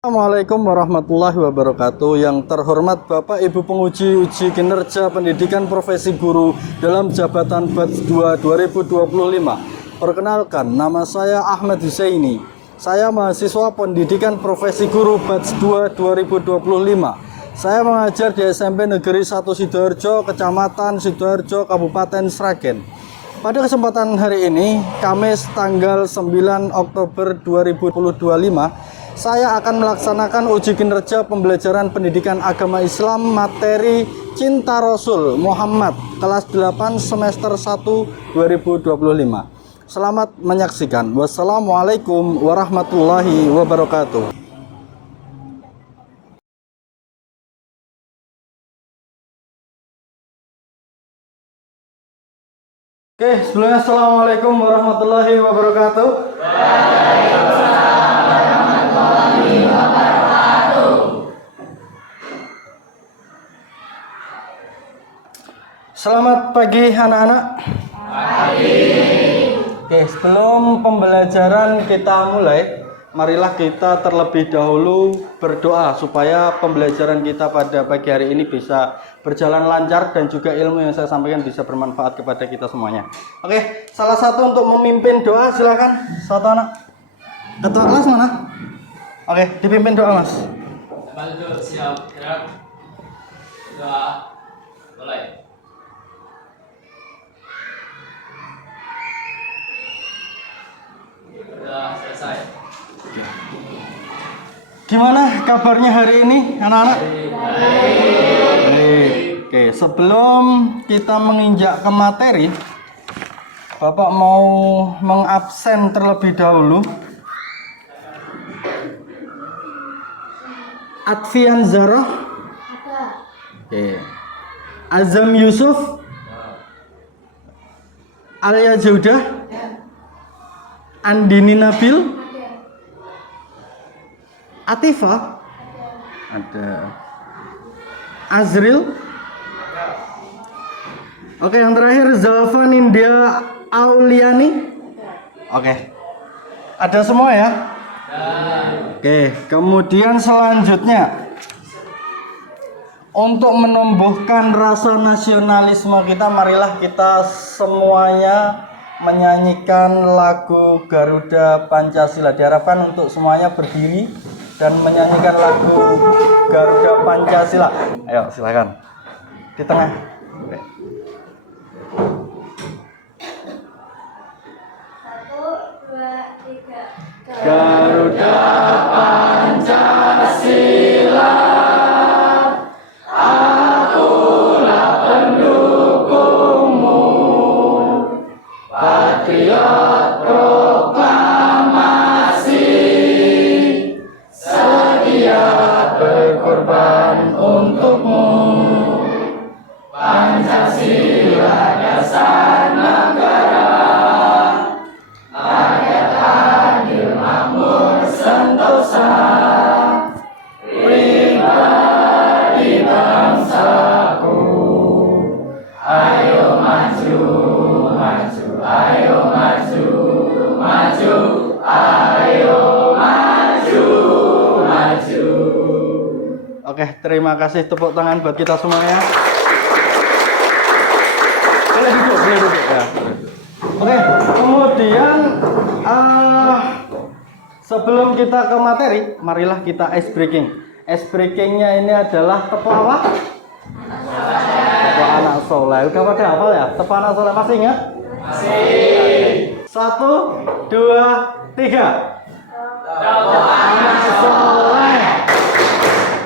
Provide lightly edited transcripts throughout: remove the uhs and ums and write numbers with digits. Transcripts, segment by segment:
Assalamualaikum warahmatullahi wabarakatuh. Yang terhormat Bapak Ibu penguji uji kinerja pendidikan profesi guru dalam jabatan batch 2 2025. Perkenalkan, nama saya Ahmad Husaini. Saya mahasiswa pendidikan profesi guru batch 2 2025. Saya mengajar di SMP Negeri 1 Sidoarjo, Kecamatan Sidoarjo, Kabupaten Sragen. Pada kesempatan hari ini, Kamis tanggal 9 Oktober 2025, saya akan melaksanakan uji kinerja pembelajaran pendidikan agama Islam materi Cinta Rasul Muhammad kelas 8 semester 1 2025. Selamat menyaksikan. Wassalamualaikum warahmatullahi wabarakatuh. Oke, sebelumnya Assalamualaikum warahmatullahi wabarakatuh. Selamat pagi anak-anak. Pagi. Oke, sebelum pembelajaran kita mulai, marilah kita terlebih dahulu berdoa supaya pembelajaran kita pada pagi hari ini bisa berjalan lancar dan juga ilmu yang saya sampaikan bisa bermanfaat kepada kita semuanya. Oke, salah satu untuk memimpin doa silakan. Satu anak. Ketua kelas mana? Oke, dipimpin doa, Mas. Siap, gerak. Doa. Mulai. Sudah selesai. Gimana kabarnya hari ini, anak-anak? Baik. Oke, sebelum kita menginjak ke materi, Bapak mau mengabsen terlebih dahulu. Atfian Zarah. Oke. Azam Yusuf. Alia Jaudah. Andini Nabil. Atifa. Ada. Azril. Oke, yang terakhir Zalfa Nindya Auliani. Oke. Ada semua ya? Oke, kemudian selanjutnya untuk menumbuhkan rasa nasionalisme kita, marilah kita semuanya menyanyikan lagu Garuda Pancasila. Diharapkan untuk semuanya berdiri dan menyanyikan lagu Garuda Pancasila. Ayo, silakan. Di tengah. Oke. 1, 2, 3. Garuda Pancasila, akulah pendukungmu, patriot proklamasi, sedia berkorban untukmu. Pancasila dasar negara, rakyat adil makmur sentosa, pribadi bangsaku. Ayo maju, maju, ayo maju, maju, ayo maju, maju. Oke, terima kasih, tepuk tangan buat kita semuanya. Boleh duduk ya. Oke, kemudian sebelum kita ke materi, marilah kita ice breaking. Ice breakingnya ini adalah tepuk apa? Tepuk anak soleh. Udah pada hafal ya? Tepuk anak soleh masih ingat? Masih. 1, 2, 3. Tepuk anak soleh.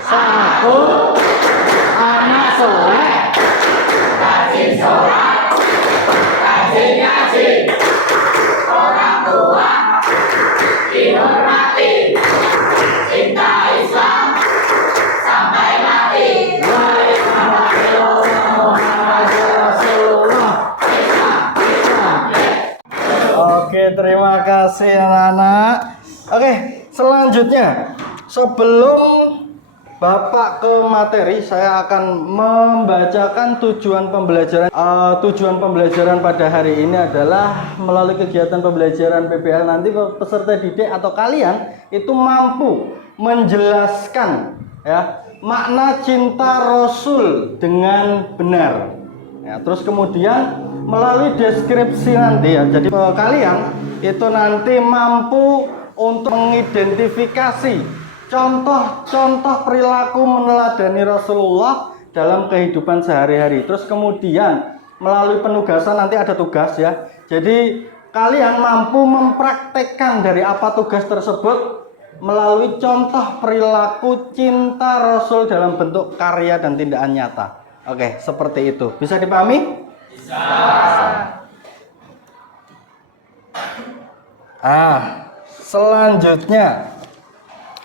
1, anak soleh. Rajin sholat, rajin ngaji, orang tua dihormati, cinta Islam sampai mati. La ilaha illallah Muhammadur Rasulullah. Oke, terima kasih anak-anak. Oke, selanjutnya sebelum Bapak ke materi, saya akan membacakan tujuan pembelajaran. Tujuan pembelajaran pada hari ini adalah melalui kegiatan pembelajaran PBL nanti peserta didik atau kalian itu mampu menjelaskan ya makna cinta Rasul dengan benar. Ya, terus kemudian melalui deskripsi nanti ya, jadi kalian itu nanti mampu untuk mengidentifikasi contoh-contoh perilaku meneladani Rasulullah dalam kehidupan sehari-hari. Terus kemudian melalui penugasan nanti ada tugas ya. Jadi kalian mampu mempraktekkan dari apa tugas tersebut melalui contoh perilaku cinta Rasul dalam bentuk karya dan tindakan nyata. Oke, seperti itu. Bisa dipahami? Bisa. Selanjutnya.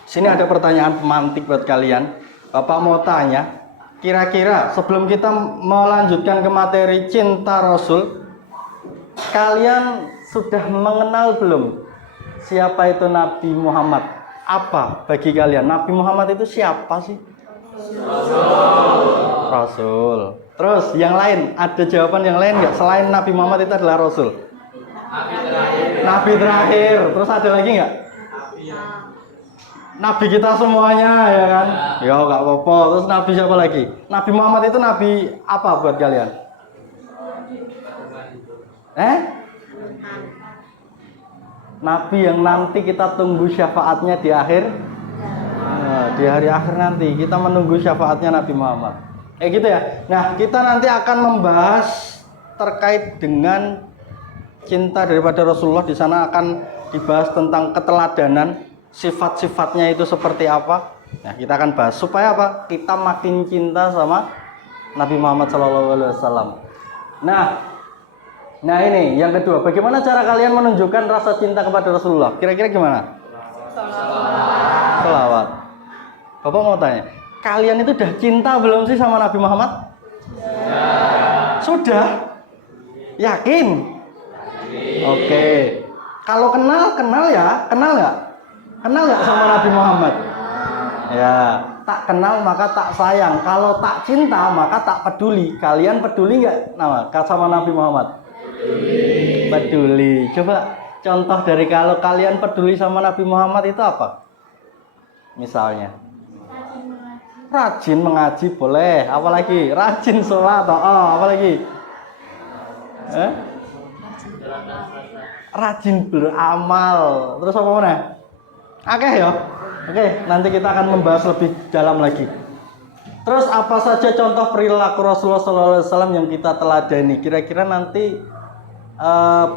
Sini ada pertanyaan pemantik buat kalian. Bapak mau tanya, kira-kira sebelum kita melanjutkan ke materi cinta Rasul, kalian sudah mengenal belum siapa itu Nabi Muhammad? Apa bagi kalian Nabi Muhammad itu siapa sih? Rasul. Terus yang lain, ada jawaban yang lain nggak selain Nabi Muhammad itu adalah Rasul? Nabi terakhir. Nabi terakhir. Terus ada lagi nggak? Nabi kita semuanya ya kan? Ya nggak apa-apa. Terus Nabi siapa lagi? Nabi Muhammad itu Nabi apa buat kalian? Nabi yang nanti kita tunggu syafaatnya di akhir, di hari akhir nanti kita menunggu syafaatnya Nabi Muhammad. Gitu ya. Nah, kita nanti akan membahas terkait dengan cinta daripada Rasulullah. Di sana akan dibahas tentang keteladanan, sifat-sifatnya itu seperti apa. Nah, kita akan bahas supaya apa? Kita makin cinta sama Nabi Muhammad SAW. Nah ini yang kedua, bagaimana cara kalian menunjukkan rasa cinta kepada Rasulullah? Kira-kira gimana? Selawat. Bapak mau tanya, kalian itu udah cinta belum sih sama Nabi Muhammad? Sudah? Yakin? Oke. Kalau kenal ya? Kenal nggak? Kenal nggak sama Nabi Muhammad? Ya, tak kenal maka tak sayang. Kalau tak cinta maka tak peduli. Kalian peduli nggak sama Nabi Muhammad? Peduli. Coba contoh dari kalau kalian peduli sama Nabi Muhammad itu apa? Misalnya rajin mengaji boleh, apalagi rajin sholat, apalagi rajin beramal, terus apa mana? Oke ya. Oke, nanti kita akan membahas lebih dalam lagi. Terus apa saja contoh perilaku Rasulullah SAW yang kita teladani? Kira-kira nanti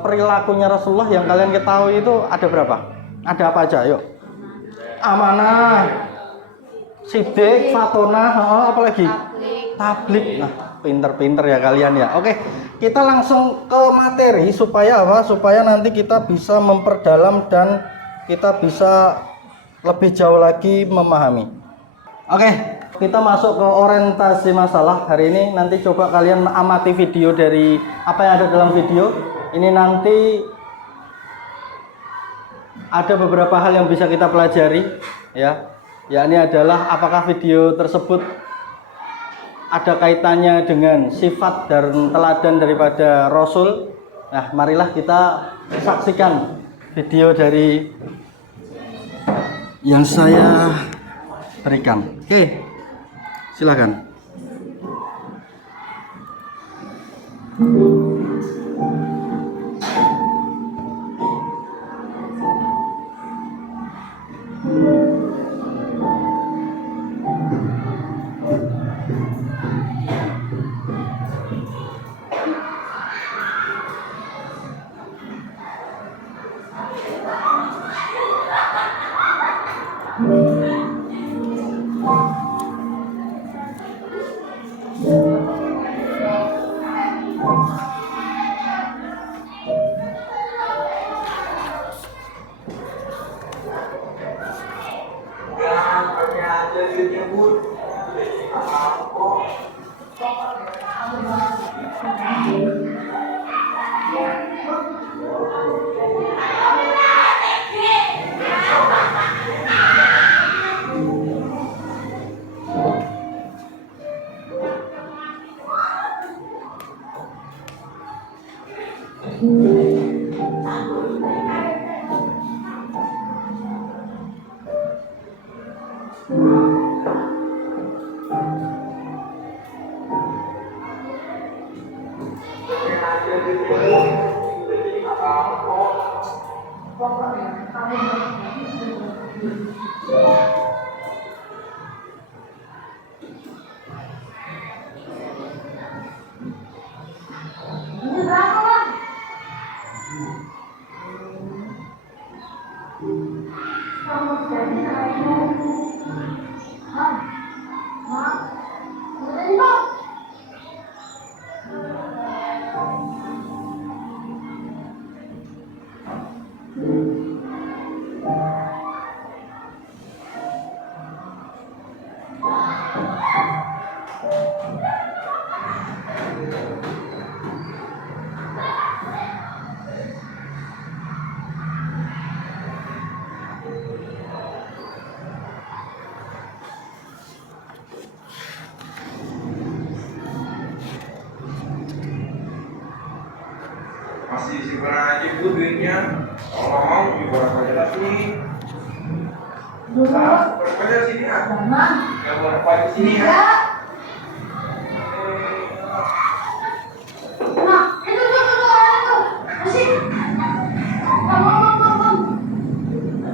perilakunya Rasulullah yang kalian ketahui itu ada berapa? Ada apa aja? Yuk. Amanah, sidik, fatonah, apalagi? Tablik. Nah, pinter-pinter ya kalian ya. Oke, kita langsung ke materi supaya apa? Supaya nanti kita bisa memperdalam dan kita bisa lebih jauh lagi memahami. Oke, kita masuk ke orientasi masalah hari ini. Nanti coba kalian amati video dari apa yang ada dalam video. Ini nanti ada beberapa hal yang bisa kita pelajari ya. Yakni adalah apakah video tersebut ada kaitannya dengan sifat dan teladan daripada Rasul. Nah, marilah kita saksikan video dari yang saya berikan. Oke, silakan. Masih simpan aja bu duitnya, kalau mau dibawa aja lagi. Nah, berapa sini ya? Nggak berapa di sini ya?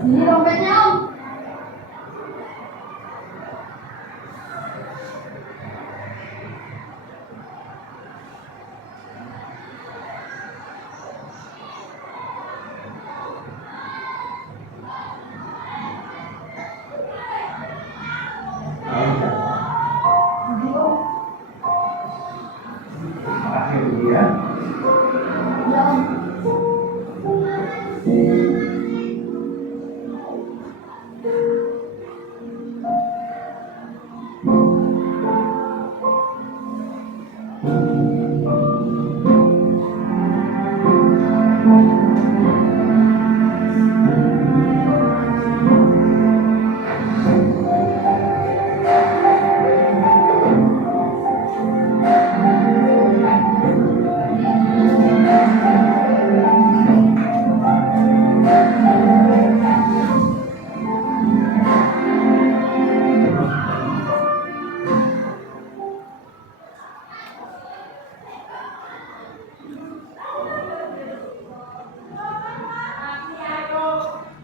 Ini dompetnya om. Akhirnya. Ya om.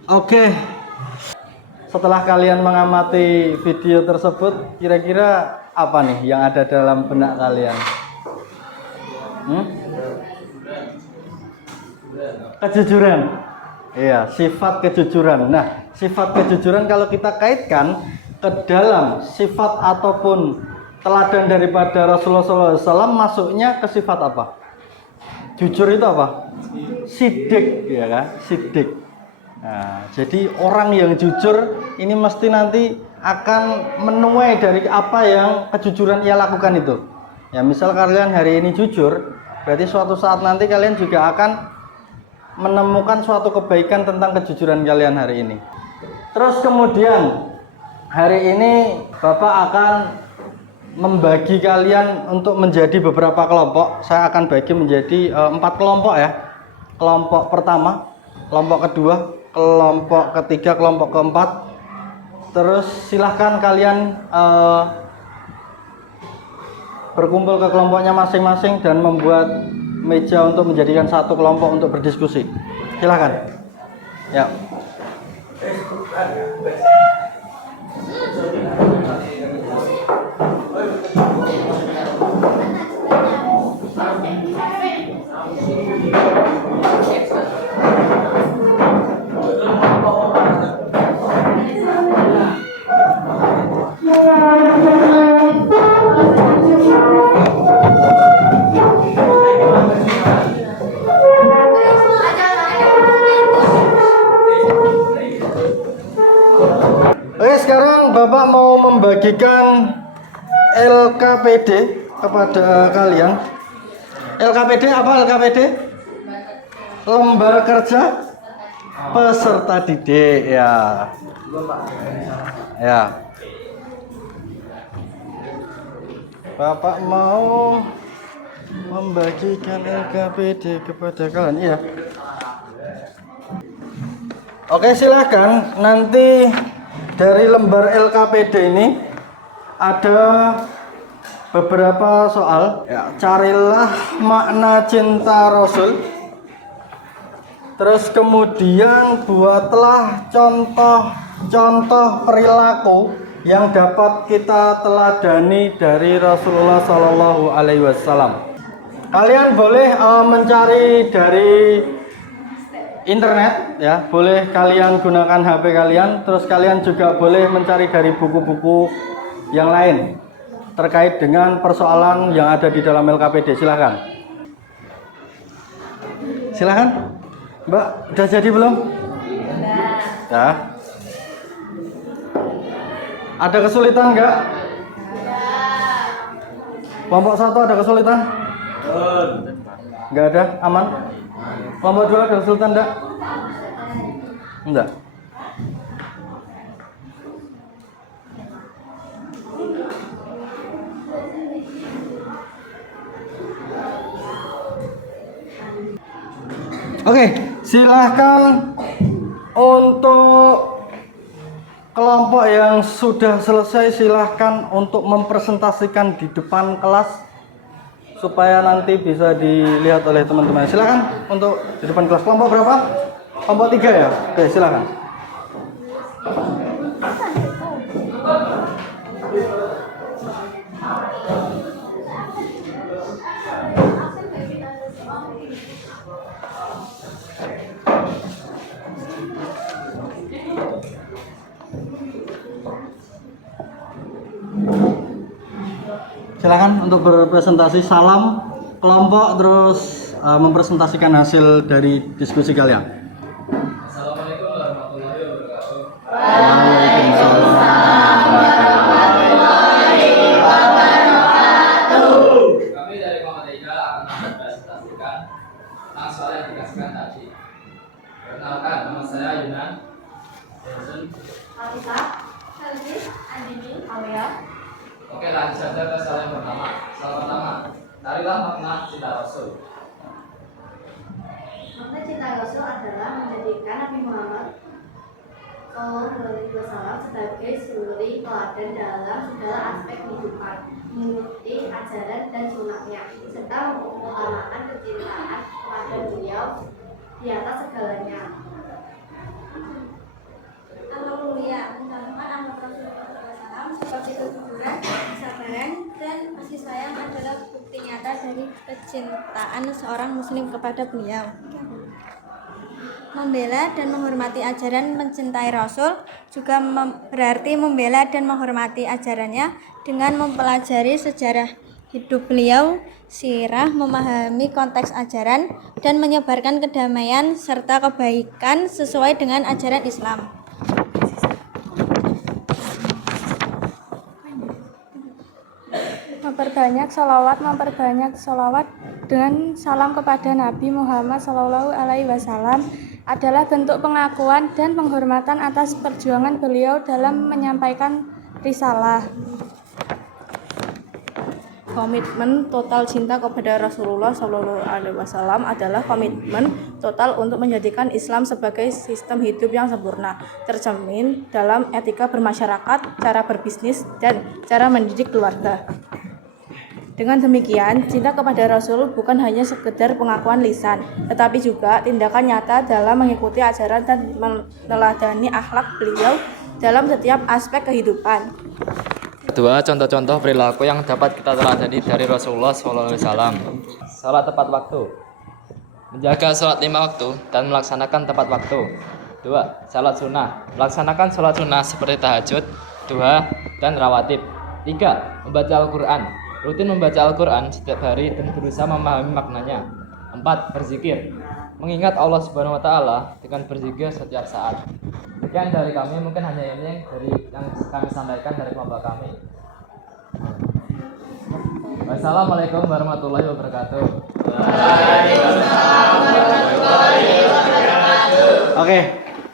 Oke, setelah kalian mengamati video tersebut, kira-kira apa nih yang ada dalam benak kalian? Kejujuran. Iya, sifat kejujuran. Nah, sifat kejujuran kalau kita kaitkan ke dalam sifat ataupun teladan daripada Rasulullah SAW, masuknya ke sifat apa? Jujur itu apa? Sidik, ya kan? Sidik. Nah, jadi orang yang jujur ini mesti nanti akan menuai dari apa yang kejujuran ia lakukan itu. Ya, misal kalian hari ini jujur, berarti suatu saat nanti kalian juga akan menemukan suatu kebaikan tentang kejujuran kalian hari ini. Terus kemudian hari ini Bapak akan membagi kalian untuk menjadi beberapa kelompok. Saya akan bagi menjadi 4 kelompok ya. Kelompok pertama, kelompok kedua, kelompok ketiga, kelompok keempat. Terus silahkan kalian berkumpul ke kelompoknya masing-masing dan membuat meja untuk menjadikan satu kelompok untuk berdiskusi. Silahkan. Ya. Oke, sekarang Bapak mau membagikan LKPD kepada kalian. LKPD apa LKPD? Lembar kerja peserta didik ya. Ya. Bapak mau membagikan LKPD kepada kalian ya. Oke, silahkan nanti dari lembar LKPD ini ada beberapa soal. Ya, carilah makna cinta Rasul. Terus kemudian buatlah contoh perilaku yang dapat kita teladani dari Rasulullah Shallallahu Alaihi Wasallam. Kalian boleh mencari dari internet, ya, boleh kalian gunakan HP kalian. Terus kalian juga boleh mencari dari buku-buku yang lain terkait dengan persoalan yang ada di dalam LKPD. Silahkan. Silahkan, Mbak. Udah jadi belum? Ya. Ada kesulitan nggak? Kelompok 1 ada kesulitan? Nggak ada, aman. Kelompok 2 ada kesulitan enggak? Enggak. Oke, silahkan untuk kelompok yang sudah selesai, silahkan untuk mempresentasikan di depan kelas supaya nanti bisa dilihat oleh teman-teman. Silahkan untuk di depan kelas. Kelompok berapa? Kelompok 3 ya? Oke, silahkan. Silakan untuk berpresentasi. Salam kelompok, terus mempresentasikan hasil dari diskusi kalian. Assalamualaikum warahmatullahi wabarakatuh. Waalaikumsalam. Kami dari kelompok 3 akan mempresentasikan tentang soal yang dikasihkan tadi. Perkenalkan, nama saya Yunan Jason. Alisa, Helvi, Andini, Alia. Oke, lanjut saja ke soal yang pertama. Soal pertama, carilah makna cinta Rasul. Makna cinta Rasul adalah menjadikan Nabi Muhammad SAW sebagai suri teladan dalam segala aspek kehidupan, mengikuti ajaran dan sunnahnya, serta mengutamakan kecintaan kepada beliau di atas segalanya. Allah mulia, mencantumkan amat Rasulullah SAW seperti kejujuran, kesabaran, dan kasih sayang adalah bukti nyata dari kecintaan seorang muslim kepada beliau. Membela dan menghormati ajaran mencintai Rasul juga berarti membela dan menghormati ajarannya dengan mempelajari sejarah hidup beliau, sirah, memahami konteks ajaran, dan menyebarkan kedamaian serta kebaikan sesuai dengan ajaran Islam. Memperbanyak sholawat dengan salam kepada Nabi Muhammad SAW adalah bentuk pengakuan dan penghormatan atas perjuangan beliau dalam menyampaikan risalah. Komitmen total cinta kepada Rasulullah SAW adalah komitmen total untuk menjadikan Islam sebagai sistem hidup yang sempurna, tercermin dalam etika bermasyarakat, cara berbisnis, dan cara mendidik keluarga. Dengan demikian, cinta kepada Rasul bukan hanya sekedar pengakuan lisan, tetapi juga tindakan nyata dalam mengikuti ajaran dan meneladani akhlak beliau dalam setiap aspek kehidupan. Dua contoh-contoh perilaku yang dapat kita teladani dari Rasulullah SAW. Salat tepat waktu, menjaga salat 5 waktu dan melaksanakan tepat waktu. 2. Salat sunnah, melaksanakan salat sunnah seperti tahajud, duha, dan rawatib. 3. Membaca Al-Quran, rutin membaca Al-Quran setiap hari dan berusaha memahami maknanya. 4. Berzikir, mengingat Allah Subhanahu Wa Taala dengan berzikir setiap saat. Sekian dari kami, mungkin hanya ini yang kami sampaikan dari kelompok kami. Wassalamualaikum warahmatullahi wabarakatuh. Oke,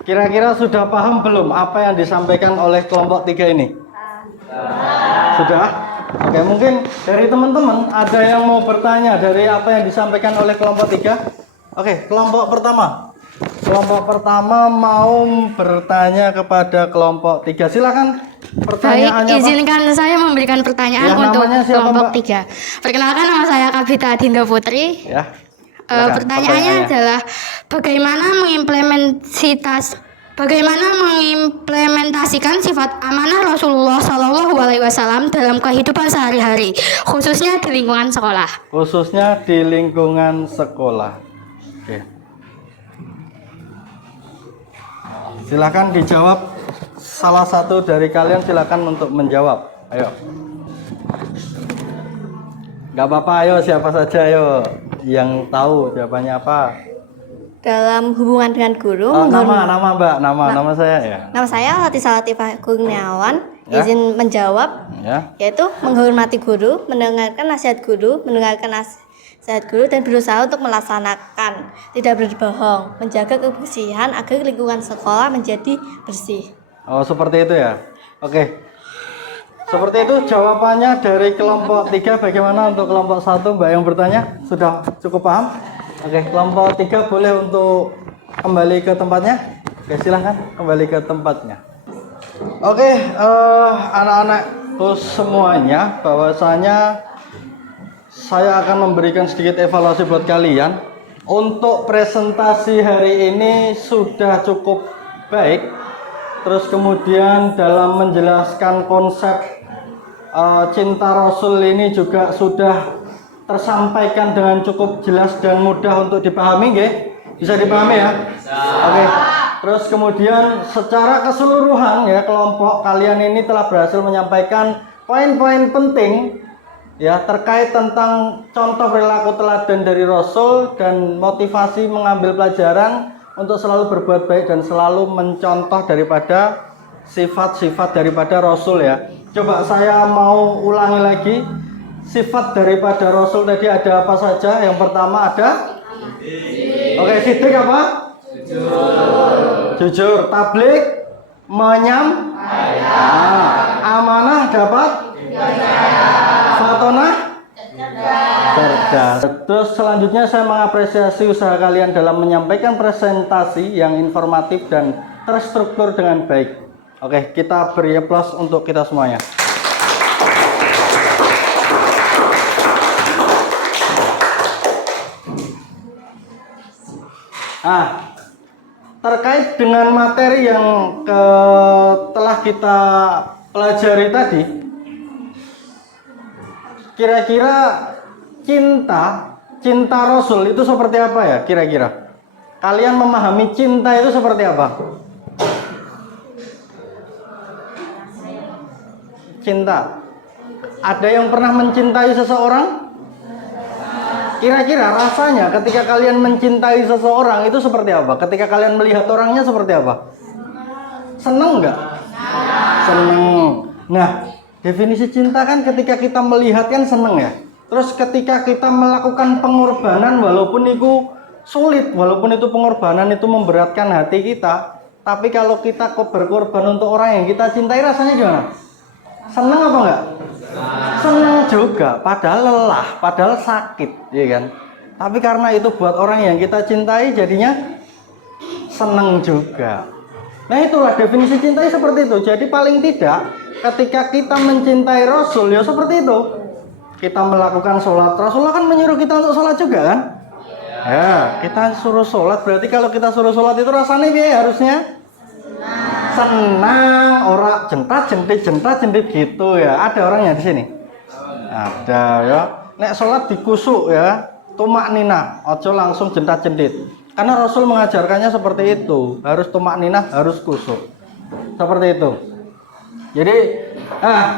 kira-kira sudah paham belum apa yang disampaikan oleh kelompok 3 ini? Sudah? Oke, mungkin dari teman-teman ada yang mau bertanya dari apa yang disampaikan oleh kelompok 3? Oke, kelompok pertama. kelompok pertama mau bertanya kepada kelompok 3. Silakan pertanyaannya, Baik, izinkan saya memberikan pertanyaan Ya, untuk namanya siapa, kelompok Mbak? 3. Perkenalkan, nama saya Kavita Dinda Putri. Ya. Silakan, Pertanyaannya adalah bagaimana mengimplementasikan sifat amanah Rasulullah Shallallahu Alaihi Wasallam dalam kehidupan sehari-hari, khususnya di lingkungan sekolah. Khususnya di lingkungan sekolah. Oke. Silakan dijawab. Salah satu dari kalian silakan untuk menjawab. Ayo. Gak apa-apa, ayo siapa saja ayo yang tahu jawabannya apa. Dalam hubungan dengan guru, Nama Mbak, nama saya ya. nama saya Latisah Latifah Kurniawan. Ya. Izin menjawab, Ya. yaitu menghormati guru, mendengarkan nasihat guru, dan berusaha untuk melaksanakan, tidak berbohong, menjaga kebersihan agar lingkungan sekolah menjadi bersih. Oh, seperti itu ya. Oke. Seperti itu jawabannya dari kelompok 3. Bagaimana untuk kelompok 1, Mbak yang bertanya? Sudah cukup paham? Oke, kelompok 3 boleh untuk kembali ke tempatnya. Oke, silahkan kembali ke tempatnya. Oke, anak-anakku semuanya, bahwasanya saya akan memberikan sedikit evaluasi buat kalian. Untuk presentasi hari ini sudah cukup baik. Terus kemudian dalam menjelaskan konsep cinta Rasul ini juga sudah tersampaikan dengan cukup jelas dan mudah untuk dipahami, nggih? Bisa dipahami ya? Oke. Terus kemudian secara keseluruhan ya, kelompok kalian ini telah berhasil menyampaikan poin-poin penting ya terkait tentang contoh perilaku teladan dari Rasul dan motivasi mengambil pelajaran untuk selalu berbuat baik dan selalu mencontoh daripada sifat-sifat daripada Rasul ya. Coba saya mau ulangi lagi. Sifat daripada Rasul tadi ada apa saja? Yang pertama ada Oke, sidik apa? Jujur. Tablik, amanah dapat fatonah cerdas. Terus selanjutnya saya mengapresiasi usaha kalian dalam menyampaikan presentasi yang informatif dan terstruktur dengan baik. Oke, kita beri aplaus untuk kita semuanya. Nah, terkait dengan materi yang telah kita pelajari tadi, kira-kira cinta Rasul itu seperti apa ya kira-kira? Kalian memahami cinta itu seperti apa? Cinta. Ada yang pernah mencintai seseorang? Kira-kira rasanya ketika kalian mencintai seseorang itu seperti apa? Ketika kalian melihat orangnya seperti apa? Seneng nggak? Seneng. Nah, definisi cinta kan ketika kita melihat kan seneng ya. Terus ketika kita melakukan pengorbanan walaupun itu sulit, walaupun itu pengorbanan itu memberatkan hati kita, tapi kalau kita berkorban untuk orang yang kita cintai rasanya gimana? Seneng apa enggak? Seneng juga, padahal lelah, padahal sakit, ya kan? Tapi karena itu buat orang yang kita cintai jadinya seneng juga. Nah, itulah definisi cintai seperti itu. Jadi paling tidak ketika kita mencintai Rasul ya seperti itu. Kita melakukan sholat, Rasulullah kan menyuruh kita untuk sholat juga kan? Ya, kita suruh sholat, berarti kalau kita suruh sholat itu rasanya ya harusnya senang, ora jentat-jentit gitu ya. Ada orangnya di sini? Ada ya. Nek sholat dikusuk ya, tumak nina, ojo langsung jentat-jentit. Karena Rasul mengajarkannya seperti itu, harus tumak nina, harus kusuk. Seperti itu. Jadi,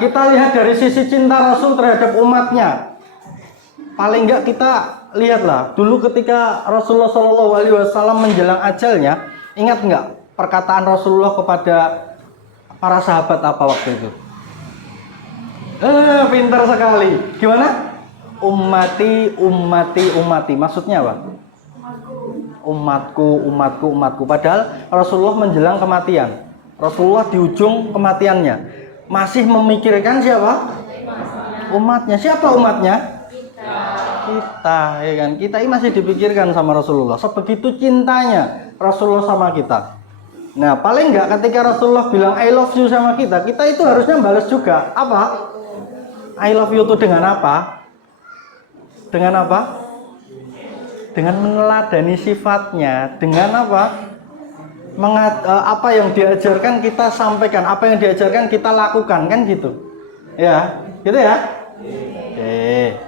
kita lihat dari sisi cinta Rasul terhadap umatnya. Paling enggak kita lihatlah dulu ketika Rasulullah SAW menjelang ajalnya, ingat enggak perkataan Rasulullah kepada para sahabat apa waktu itu? Pintar sekali. Gimana? Ummati. Maksudnya apa? Umatku. Padahal Rasulullah menjelang kematian. Rasulullah di ujung kematiannya masih memikirkan siapa? Umatnya. Siapa umatnya? Kita, ya kan? Kita ini masih dipikirkan sama Rasulullah. Sebegitu cintanya Rasulullah sama kita. Nah, paling enggak ketika Rasulullah bilang I love you sama kita, kita itu harusnya balas juga. Apa? I love you itu dengan apa? Dengan apa? Dengan meneladani sifatnya. Dengan apa? Apa yang diajarkan kita sampaikan, apa yang diajarkan kita lakukan, kan gitu. Ya, gitu ya. Oke.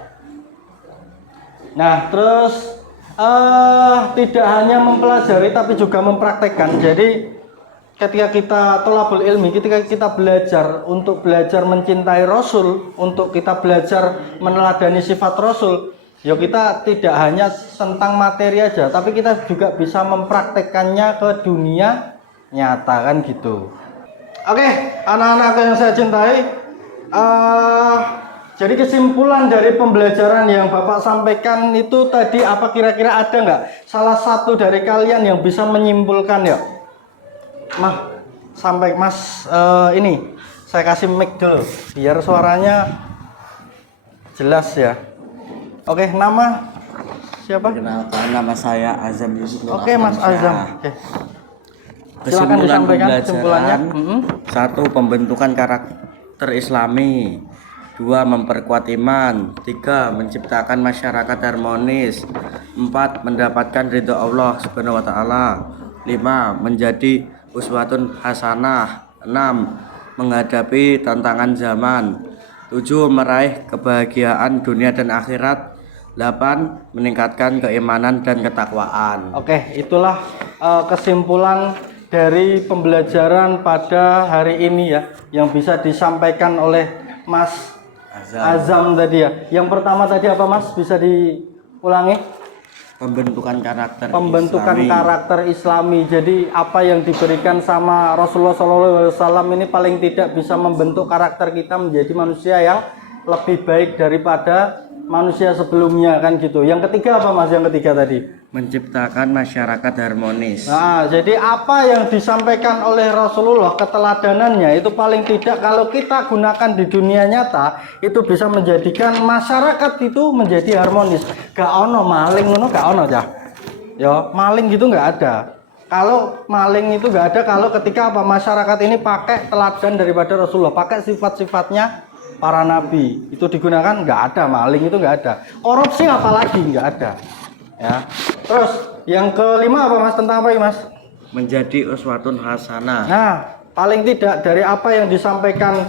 Nah, terus tidak hanya mempelajari tapi juga mempraktekkan. Jadi ketika kita thalabul ilmi, ketika kita belajar untuk belajar mencintai Rasul, untuk kita belajar meneladani sifat Rasul, ya kita tidak hanya tentang materi aja, tapi kita juga bisa mempraktekkannya ke dunia nyata, kan gitu. Oke, anak-anak yang saya cintai, jadi kesimpulan dari pembelajaran yang Bapak sampaikan itu tadi apa, kira-kira ada nggak salah satu dari kalian yang bisa menyimpulkan ya? Mas, ini saya kasih mic dulu biar suaranya jelas ya. Oke, nama siapa? Perkenalkan, nama saya Azam Yusuf. Oke, Mas Azam. Oke. Silakan Kesimpulan disampaikan pembelajaran, kesimpulannya. 1. Pembentukan karakter Islami. 2. Memperkuat iman. 3. Menciptakan masyarakat harmonis. 4. Mendapatkan ridho Allah Subhanahu wa taala. 5. Menjadi uswatun hasanah. 6. Menghadapi tantangan zaman. 7. Meraih kebahagiaan dunia dan akhirat. 8. Meningkatkan keimanan dan ketakwaan. Oke, itulah kesimpulan dari pembelajaran pada hari ini ya, yang bisa disampaikan oleh Mas Azam tadi ya. Yang pertama tadi apa, Mas? Bisa diulangi? Pembentukan karakter Karakter Islami. Jadi apa yang diberikan sama Rasulullah SAW ini paling tidak bisa membentuk karakter kita menjadi manusia yang lebih baik daripada manusia sebelumnya, kan gitu. Yang ketiga apa, Mas? Yang ketiga tadi menciptakan masyarakat harmonis. Nah, jadi apa yang disampaikan oleh Rasulullah, keteladanannya itu paling tidak kalau kita gunakan di dunia nyata itu bisa menjadikan masyarakat itu menjadi harmonis. Gak ono maling ngono, gak ono ya. Ya, maling gitu nggak ada. Kalau maling itu nggak ada kalau ketika apa, masyarakat ini pakai teladan daripada Rasulullah, pakai sifat-sifatnya para nabi, itu digunakan, nggak ada maling, itu nggak ada. Korupsi apalagi nggak ada. Ya. Terus yang kelima apa, Mas? Tentang apa ya, Mas? Menjadi uswatun hasanah. Nah, paling tidak dari apa yang disampaikan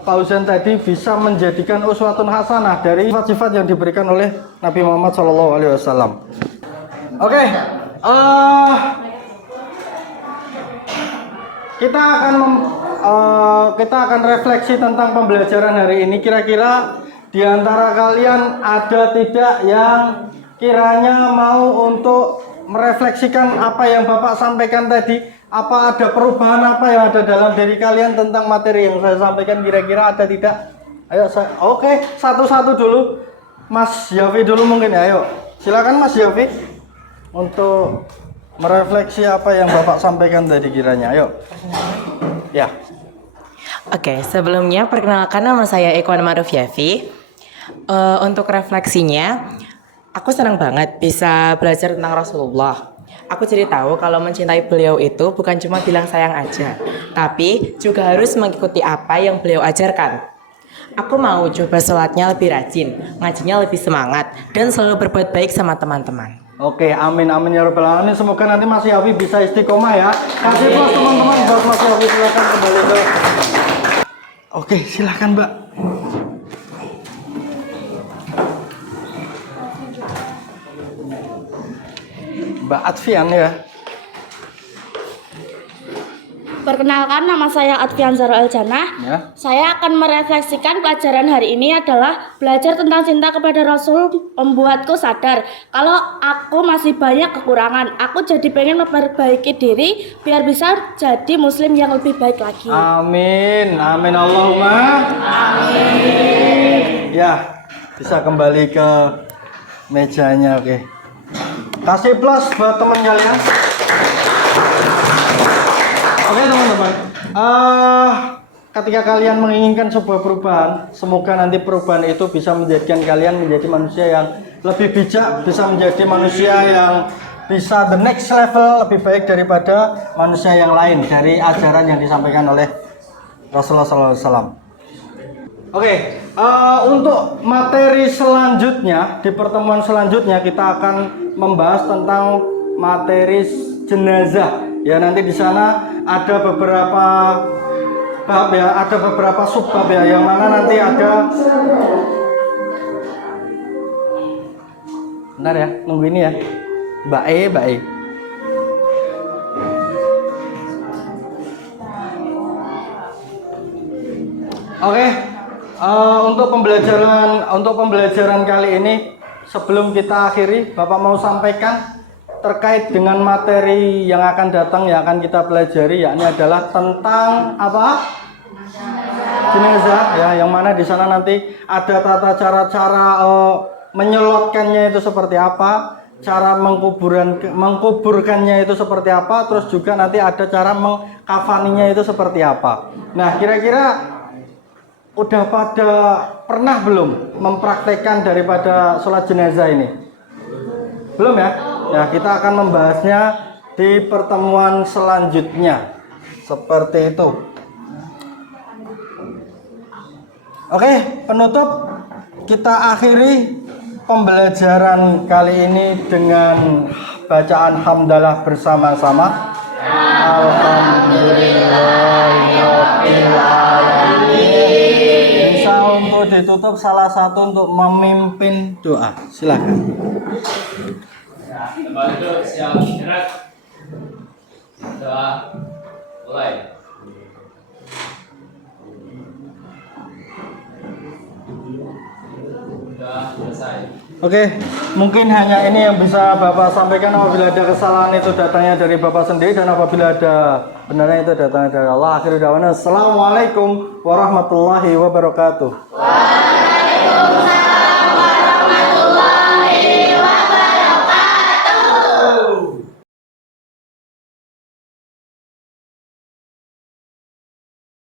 Pak Husain tadi bisa menjadikan uswatun hasanah dari sifat-sifat yang diberikan oleh Nabi Muhammad SAW. Oke, kita akan refleksi tentang pembelajaran hari ini. Kira-kira di antara kalian ada tidak yang kiranya mau untuk merefleksikan apa yang Bapak sampaikan tadi? Apa ada perubahan apa yang ada dalam diri kalian tentang materi yang saya sampaikan? Kira-kira ada tidak? Ayo, oke, satu-satu dulu. Mas Yafi dulu mungkin ya, ayo. Silakan Mas Yafi untuk merefleksi apa yang Bapak sampaikan tadi kiranya. Ayo. Ya. Oke, sebelumnya perkenalkan, nama saya Eko Maruf Yafi. Untuk refleksinya, aku senang banget bisa belajar tentang Rasulullah. Aku jadi tahu kalau mencintai beliau itu bukan cuma bilang sayang aja, tapi juga harus mengikuti apa yang beliau ajarkan. Aku mau coba sholatnya lebih rajin, ngajinya lebih semangat, dan selalu berbuat baik sama teman-teman. Oke, amin amin ya rabbal alamin. Semoga nanti Mas Yafi bisa istiqomah ya. Kasih plus teman-teman buat Mas Yafi, silakan kembali ke. Oke, silakan Mbak. Mbak Atfian ya. Perkenalkan, nama saya Atfian Zara Aljannah. Ya. Saya akan merefleksikan pelajaran hari ini adalah belajar tentang cinta kepada Rasul membuatku sadar kalau aku masih banyak kekurangan. Aku jadi pengen memperbaiki diri biar bisa jadi muslim yang lebih baik lagi. Amin, amin Allahumma. Amin. Ya, bisa kembali ke mejanya, oke. Kasih plus buat teman kalian. Oke teman-teman, ketika kalian menginginkan sebuah perubahan, semoga nanti perubahan itu bisa menjadikan kalian menjadi manusia yang lebih bijak, bisa menjadi manusia yang bisa the next level, lebih baik daripada manusia yang lain dari ajaran yang disampaikan oleh Rasulullah SAW. Oke, untuk materi selanjutnya, di pertemuan selanjutnya kita akan membahas tentang materi jenazah. Ya, nanti di sana ada beberapa bab ya, ada beberapa subbab ya, yang mana nanti ada. Bentar ya, nunggu ini ya. Mbak E. Oke, untuk pembelajaran kali ini sebelum kita akhiri, Bapak mau sampaikan terkait dengan materi yang akan datang yang akan kita pelajari, yakni adalah tentang apa? Jenazah ya, yang mana di sana nanti ada tata cara menyelotkannya itu seperti apa, cara mengkuburkannya itu seperti apa, terus juga nanti ada cara mengkafaninya itu seperti apa. Nah, kira-kira udah pada pernah belum mempraktekkan daripada sholat jenazah ini? Belum ya? Ya, kita akan membahasnya di pertemuan selanjutnya. Seperti itu. Oke, penutup kita akhiri pembelajaran kali ini dengan bacaan hamdalah bersama-sama. Alhamdulillahirabbil alamin. Bisa untuk ditutup salah satu untuk memimpin doa. Silakan. Kembali duduk, siap gerak. Doa mulai. Sudah selesai. Oke, mungkin hanya ini yang bisa Bapak sampaikan. Apabila ada kesalahan itu datangnya dari Bapak sendiri, dan apabila ada benarnya itu datangnya dari Allah. Akhirul da'wana, assalamualaikum warahmatullahi wabarakatuh.